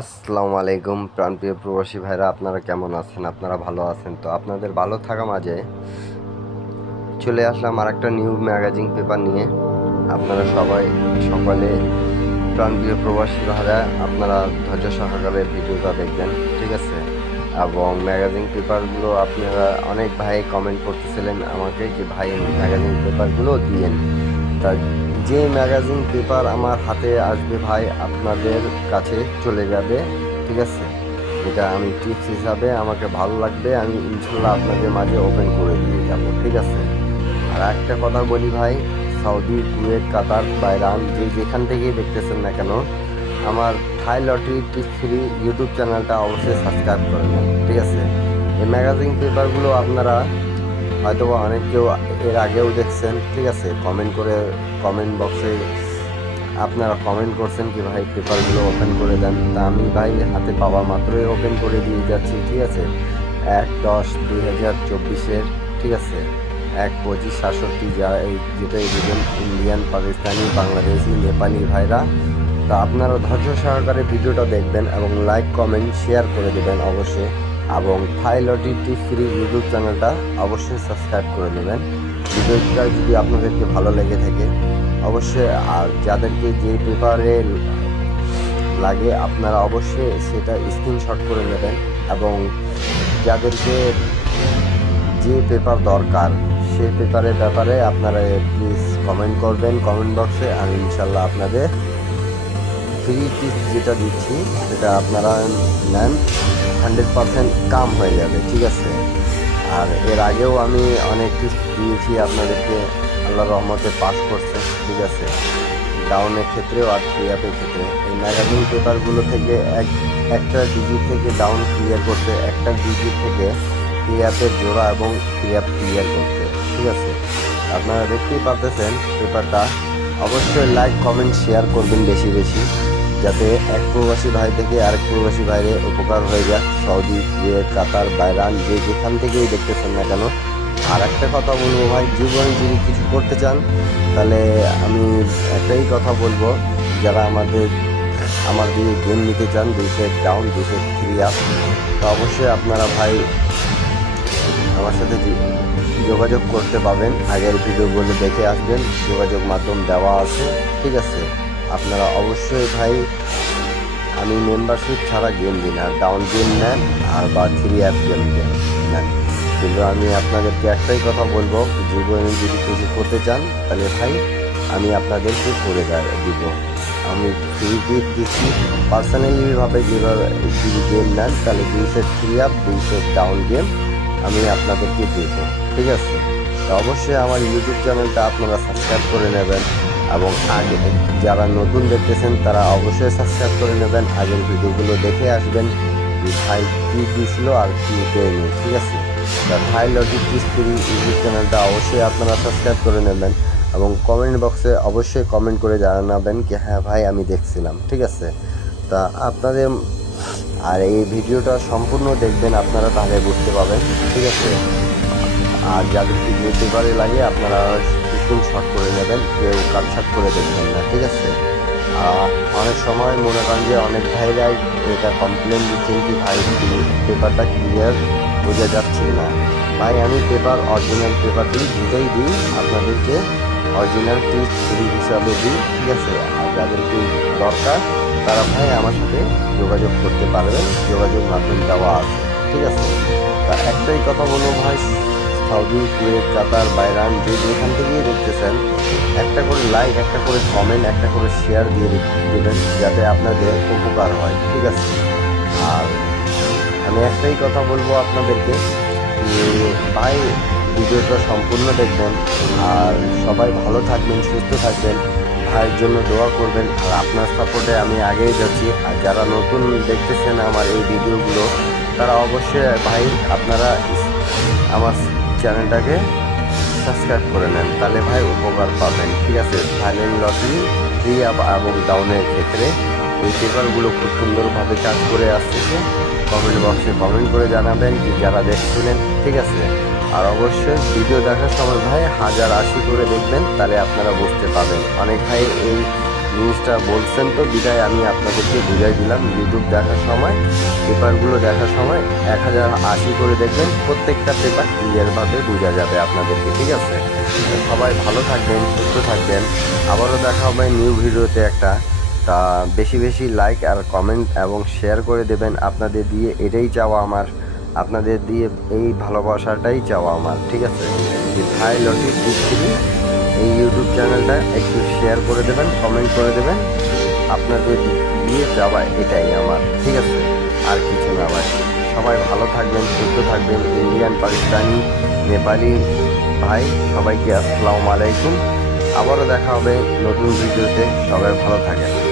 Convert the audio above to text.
আসসালামু আলাইকুম প্রাণপ্রিয় প্রবাসী ভাইরা, আপনারা কেমন আছেন? আপনারা ভালো আছেন তো? আপনাদের ভালো থাকা মাঝে চলে আসলাম আর একটা নিউ ম্যাগাজিন পেপার নিয়ে। আপনারা সবাই সকালে প্রাণপ্রিয় প্রবাসী ভাইরা আপনারা ধৈর্য সহকারে ভিডিওটা দেখবেন, ঠিক আছে? এবং ম্যাগাজিন পেপারগুলো আপনারা অনেক ভাই কমেন্ট করতেছিলেন আমাকে যে ভাই ম্যাগাজিন পেপারগুলো দিয়েন। তা যে ম্যাগাজিন পেপার আমার হাতে আসবে ভাই আপনাদের কাছে চলে যাবে, ঠিক আছে? এটা আমি টিপস হিসাবে আমাকে ভালো লাগবে, আমি ইনশাল্লাহ আপনাদের মাঝে ওপেন করে দিয়ে যাব, ঠিক আছে? আর একটা কথা বলি ভাই, সৌদি, কুয়েত, কাতার, বাহরাইন যে যেখান থেকেই দেখতেছেন না কেন, আমার থাই লটারি টিপস ফ্রি ইউটিউব চ্যানেলটা অবশ্যই সাবস্ক্রাইব করে নেন, ঠিক আছে? এই ম্যাগাজিন পেপারগুলো আপনারা হয়তো অনেকেও এর আগেও দেখছেন, ঠিক আছে? কমেন্ট বক্সে আপনারা কমেন্ট করছেন কি ভাই পেপারগুলো ওপেন করে দেন, তা আমি ভাই হাতে পাওয়া মাত্রই ওপেন করে দিয়ে যাচ্ছি, ঠিক আছে? 1/10/2024, ঠিক আছে? 1/25/67 যেটাই বুঝেন, ইন্ডিয়ান, পাকিস্তানি, বাংলাদেশি, নেপালি ভাইরা। তা আপনারা ধৈর্য সহকারে ভিডিওটা দেখবেন এবং লাইক, কমেন্ট, শেয়ার করে দেবেন অবশ্যই। এবং থাই লটারি টিপস ফ্রি ইউটিউব চ্যানেলটা অবশ্যই সাবস্ক্রাইব করে নেবেন। ভিডিওটা যদি আপনাদেরকে ভালো লেগে থাকে অবশ্যই, আর যাদেরকে যে পেপারে লাগে আপনারা অবশ্যই সেটা স্ক্রিনশট করে নেবেন। এবং যাদেরকে যে পেপার দরকার সেই পেপারের ব্যাপারে আপনারা প্লিজ কমেন্ট করবেন কমেন্ট বক্সে। আমি ইনশাল্লাহ আপনাদের ফ্রি টিপস যেটা দিচ্ছি সেটা আপনারা নেন, 100% কাম হয়ে যাবে, ঠিক আছে? আর এর আগেও আমি অনেক টিপস দিয়েছি আপনাদেরকে, আল্লাহর রহমতে পাস করছে, ঠিক আছে? ডাউনের ক্ষেত্রেও আর ফ্রি অ্যাপের ক্ষেত্রে এই ম্যাগাজিন পেপারগুলো থেকে একটা ডিজিট থেকে ডাউন ক্লিয়ার করতে, একটা ডিজিট থেকে ফ্রি অ্যাপের জোড়া এবং ফ্রি অ্যাপ ক্লিয়ার করতে, ঠিক আছে? আপনারা দেখতেই পাচ্ছেন পেপারটা। অবশ্যই লাইক, কমেন্ট, শেয়ার করবেন বেশি বেশি, যাতে এক প্রবাসী ভাই থেকে আরেক প্রবাসী ভাইরে উপকার হয়ে যায়। সৌদি, কুয়েত, কাতার, বাহরাইন যে যেখান থেকেই দেখতেছেন না কেন। আর একটা কথা বলবো ভাই, জীবনে যদি কিছু করতে চান তাহলে আমি একটাই কথা বলবো, যারা আমার দিয়ে গেম নিতে চান 2 set down 2 set free up, তো অবশ্যই আপনারা ভাই আমার সাথে যোগাযোগ করতে পারবেন। আগের ভিডিওগুলো দেখে আসবেন, যোগাযোগ মাধ্যম দেওয়া আছে, ঠিক আছে? আপনারা অবশ্যই ভাই, আমি মেম্বারশিপ ছাড়া গেম দিই না, ডাউন গেম নেন আর বা থ্রি অ্যাপ গেম নেন। কিন্তু আমি আপনাদেরকে একটাই কথা বলবো, জীবনে যদি কিছু করতে চান তাহলে ভাই আমি আপনাদেরকে করে দিব। আমি ফ্রি দিচ্ছি পার্সোনালিভাবে, যেভাবে যদি গেম নেন তাহলে 2 set three app 2 set down game আমি আপনাদেরকে দেব, ঠিক আছে? তো অবশ্যই আমার ইউটিউব চ্যানেলটা আপনারা সাবস্ক্রাইব করে নেবেন। এবং আগে যারা নতুন দেখতেছেন তারা অবশ্যই সাবস্ক্রাইব করে নেবেন, আগের ভিডিওগুলো দেখে আসবেন যে ভাই কী দিয়েছিল আর কী দেয়নি, ঠিক আছে? তা থাই লটারি টিপস ফ্রি ইউটিউব চ্যানেলটা অবশ্যই আপনারা সাবস্ক্রাইব করে নেবেন এবং কমেন্ট বক্সে অবশ্যই কমেন্ট করে জানাবেন কি হ্যাঁ ভাই আমি দেখছিলাম, ঠিক আছে? তা আপনাদের আর এই ভিডিওটা সম্পূর্ণ দেখবেন আপনারা, তাহলে বুঝতে পারবেন, ঠিক আছে? আর যাদেরকে যে পেপারে লাগে আপনারা স্ক্রিনশট করে নেবেন, কেউ কাটছাট করে দেখবেন না, ঠিক আছে? আর অনেক সময় মনে করেন যে অনেক ভাইরাই এটা কমপ্লেন দিচ্ছেন কি ভাই পেপারটা ক্লিয়ার বোঝা যাচ্ছে না। ভাই আমি পেপার অরিজিনাল পেপার দিই, দুটোই দিই আপনাদেরকে, অরিজিনাল টিপস ফ্রি হিসাবে দিই, ঠিক আছে? আর যাদেরকে দরকার তারা ভাই আমার সাথে যোগাযোগ করতে পারবেন, যোগাযোগ মাধ্যম দেওয়া আছে, ঠিক আছে? তা একটাই কথা বলবো ভাই, সৌদি, কুয়েত, কাতার, বাহরাইন যে যেখান থেকেই দেখতেছেন একটা করে লাইক, একটা করে কমেন্ট, একটা করে শেয়ার দিয়ে দেবেন, যাতে আপনাদের উপকার হয়, ঠিক আছে? আর আমি একটাই কথা বলবো আপনাদেরকে যে ভাই ভিডিওটা সম্পূর্ণ দেখবেন আর সবাই ভালো থাকবেন, সুস্থ থাকবেন, ভাইয়ের জন্য দোয়া করবেন। আর আপনার সাপোর্টে আমি আগেই যাচ্ছি। আর যারা নতুন দেখতেছেন আমার এই ভিডিওগুলো তারা অবশ্যই ভাই আপনারা আমার চ্যানেলটাকে সাবস্ক্রাইব করে নেন, তাহলে ভাই উপকার পাবেন, ঠিক আছে? থাইল্যান্ড লটারি ফ্রি আপ এবং ডাউনের ক্ষেত্রে এই পেপারগুলো খুব সুন্দরভাবে কাজ করে আসতেছে। কমেন্ট বক্সে কমেন্ট করে জানাবেন কি যারা দেখছিলেন, ঠিক আছে? আর অবশ্যই ভিডিও দেখার সময় ভাই 1080 করে দেখবেন, তাহলে আপনারা বুঝতে পারবেন। অনেক ভাই এই জিনিসটা বলছেন তো বিদায় আমি আপনাদেরকে বুঝাই দিলাম। ইউটিউব দেখার সময় পেপারগুলো দেখার সময় 1080 করে দেখবেন, প্রত্যেকটা পেপার ক্লিয়ারভাবে বোঝা যাবে আপনাদেরকে, ঠিক আছে? তো সবাই ভালো থাকবেন, সুস্থ থাকবেন। আবারও দেখা হবে নিউ ভিডিওতে একটা। তা বেশি বেশি লাইক আর কমেন্ট এবং শেয়ার করে দেবেন, আপনাদের দিয়ে এটাই চাওয়া আমার, আপনাদের দিয়ে এই ভালোবাসাটাই চাওয়া আমার, ঠিক আছে? যে ভাই লটিফ ডিস্ট্রি এই ইউটিউব চ্যানেলটা একটু শেয়ার করে দেবেন, কমেন্ট করে দেবেন, আপনাদের দিয়ে চাওয়া এটাই আমার, ঠিক আছে? আর কিছু না ভাই। সবাই ভালো থাকবেন, সুস্থ থাকবেন। ইন্ডিয়ান, পাকিস্তানি, নেপালি ভাই সবাইকে আসসালামু আলাইকুম। আবারও দেখা হবে নতুন ভিডিওতে। সবাই ভালো থাকেন।